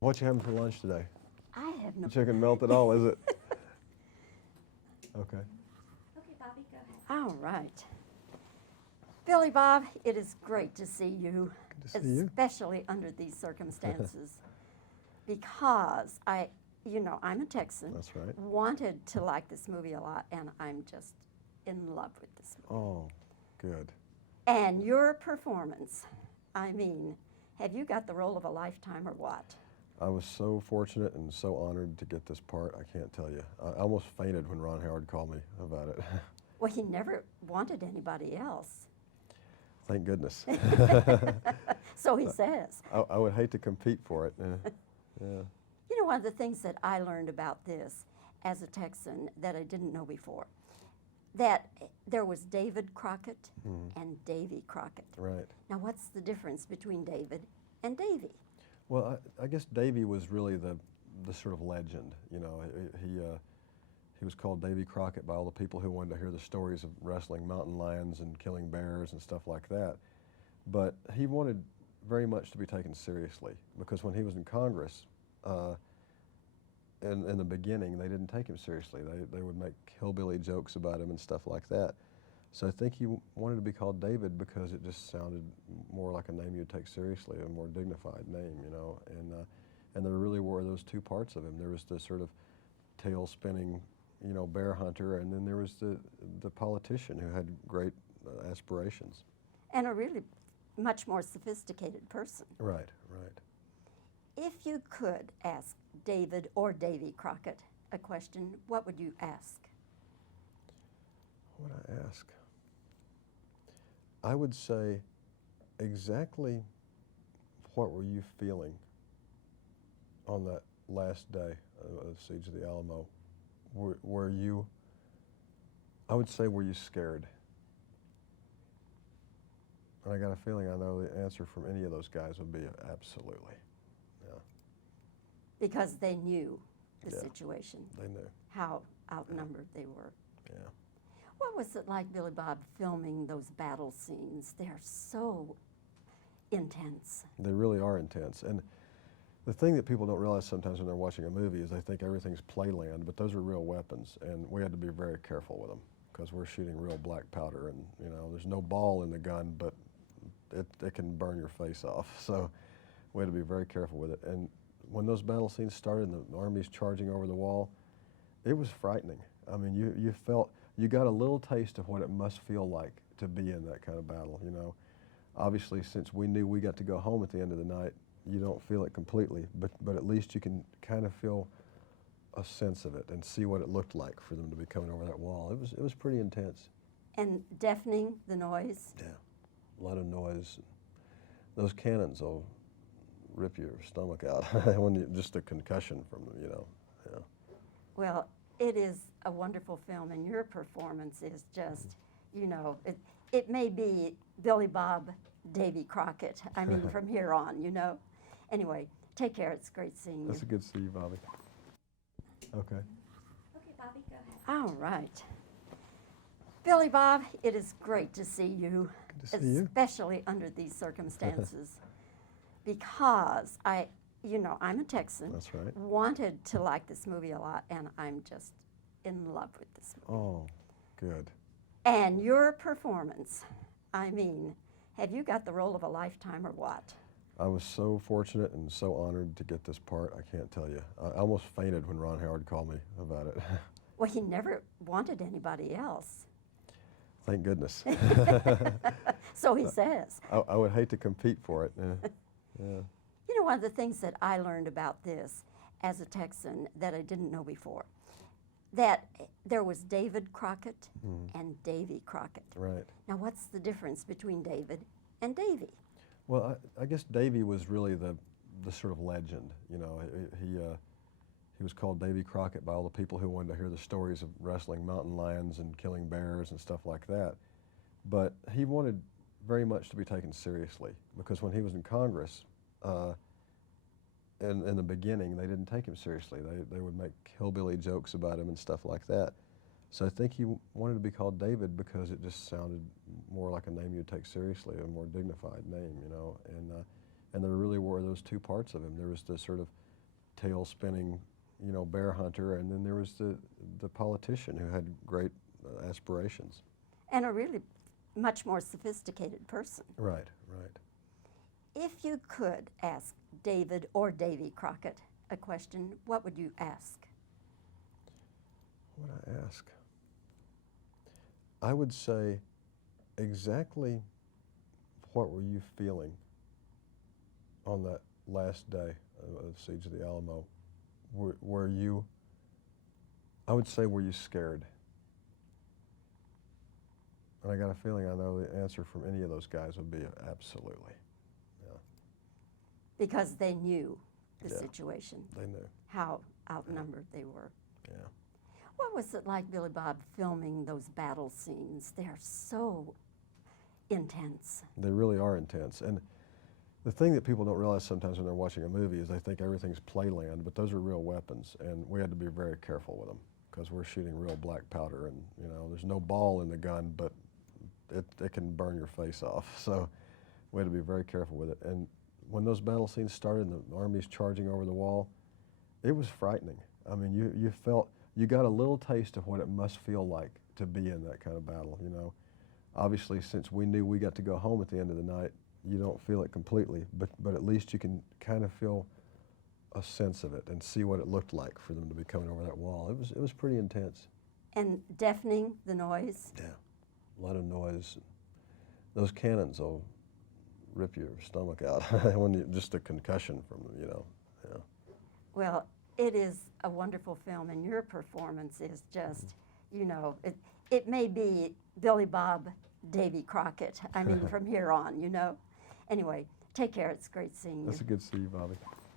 What you having for lunch today? I have no. Chicken melt at all, is it? Okay. Okay, Bobbie, go ahead. All right. Billy Bob, it is great to see you, Good to see you. especially under these circumstances, because I'm a Texan. That's right. Wanted to like this movie a lot, and I'm just in love with this movie. Oh, good. And your performance, I mean, have you got the role of a lifetime or what? I was so fortunate and so honored to get this part, I can't tell you. I almost fainted when Ron Howard called me about it. Well, he never wanted anybody else. Thank goodness. So he says. I would hate to compete for it. Yeah. You know, one of the things that I learned about this as a Texan that I didn't know before, that there was David Crockett and Davy Crockett. Right. Now, what's the difference between David and Davy? Well, I guess Davy was really the sort of legend. You know, he was called Davy Crockett by all the people who wanted to hear the stories of wrestling mountain lions and killing bears and stuff like that. But he wanted very much to be taken seriously, because when he was in Congress, in the beginning, they didn't take him seriously. They would make hillbilly jokes about him and stuff like that. So I think he wanted to be called David because it just sounded more like a name you'd take seriously, a more dignified name, you know. And there really were those two parts of him. There was the sort of tail-spinning, you know, bear hunter, and then there was the politician who had great aspirations. And a really much more sophisticated person. Right, right. If you could ask David or Davy Crockett a question, what would you ask? What would I ask? I would say, exactly what were you feeling on that last day of the siege of the Alamo? Were you, I would say, were you scared? And I got a feeling I know the answer from any of those guys would be absolutely. Yeah. Because they knew the Yeah, situation, they knew. how outnumbered they were. Yeah. What was it like, Billy Bob, filming those battle scenes? They're so intense. They really are intense. And the thing that people don't realize sometimes when they're watching a movie is they think everything's playland, but those are real weapons, and we had to be very careful with them because we're shooting real black powder, and you know, there's no ball in the gun, but it can burn your face off. So we had to be very careful with it. And when those battle scenes started and the Army's charging over the wall, it was frightening. I mean, you got a little taste of what it must feel like to be in that kind of battle, you know. Obviously, since we knew we got to go home at the end of the night, you don't feel it completely, but at least you can kind of feel a sense of it and see what it looked like for them to be coming over that wall. It was pretty intense. And deafening, the noise. Yeah, a lot of noise. Those cannons will rip your stomach out when just the concussion from them, you know. Yeah. Well, it is a wonderful film, and your performance is just, you know, it may be Billy Bob, Davy Crockett. I mean, from here on, you know. Anyway, take care. It's great seeing you. That's good to see you, Bobbie. Okay. Okay, Bobbie, go ahead. All right. Billy Bob, it is great to see you, Good to see you. especially under these circumstances, because I'm a Texan. That's right. Wanted to like this movie a lot, and I'm just in love with this movie. Oh, good. And your performance, I mean, have you got the role of a lifetime or what? I was so fortunate and so honored to get this part, I can't tell you. I almost fainted when Ron Howard called me about it. Well, he never wanted anybody else. Thank goodness. So he says. I would hate to compete for it. Yeah. You know, one of the things that I learned about this as a Texan that I didn't know before, that there was David Crockett and Davy Crockett. Right. Now, what's the difference between David and Davy? Well, I guess Davy was really the sort of legend. You know, he was called Davy Crockett by all the people who wanted to hear the stories of wrestling mountain lions and killing bears and stuff like that. But he wanted very much to be taken seriously, because when he was in Congress, in the beginning, they didn't take him seriously. They would make hillbilly jokes about him and stuff like that. So I think he wanted to be called David because it just sounded more like a name you'd take seriously, a more dignified name, you know. And there really were those two parts of him. There was the sort of tail spinning, you know, bear hunter, and then there was the politician who had great aspirations. And a really much more sophisticated person. Right, right. If you could ask David or Davy Crockett a question, what would you ask? What would I ask? I would say, exactly what were you feeling on that last day of the siege of the Alamo? Were you, I would say, were you scared? And I got a feeling I know the answer from any of those guys would be absolutely. Yeah. Because they knew the Yeah. situation, They knew. how outnumbered they were. Yeah. What was it like, Billy Bob, filming those battle scenes? They're so intense. They really are intense. And the thing that people don't realize sometimes when they're watching a movie is they think everything's playland, but those are real weapons, and we had to be very careful with them because we're shooting real black powder, and you know, there's no ball in the gun, but it can burn your face off. So we had to be very careful with it. And when those battle scenes started and the Army's charging over the wall, it was frightening. I mean, you got a little taste of what it must feel like to be in that kind of battle, you know. Obviously, since we knew we got to go home at the end of the night, you don't feel it completely, but at least you can kind of feel a sense of it and see what it looked like for them to be coming over that wall. It was pretty intense. And deafening, the noise. Yeah, a lot of noise. Those cannons will rip your stomach out when just a concussion from them, you know. Yeah. Well, it is a wonderful film, and your performance is just, you know, it may be Billy Bob, Davy Crockett, I mean, from here on, you know. Anyway, take care. It's great seeing you. That's a good to see you, Bobbie.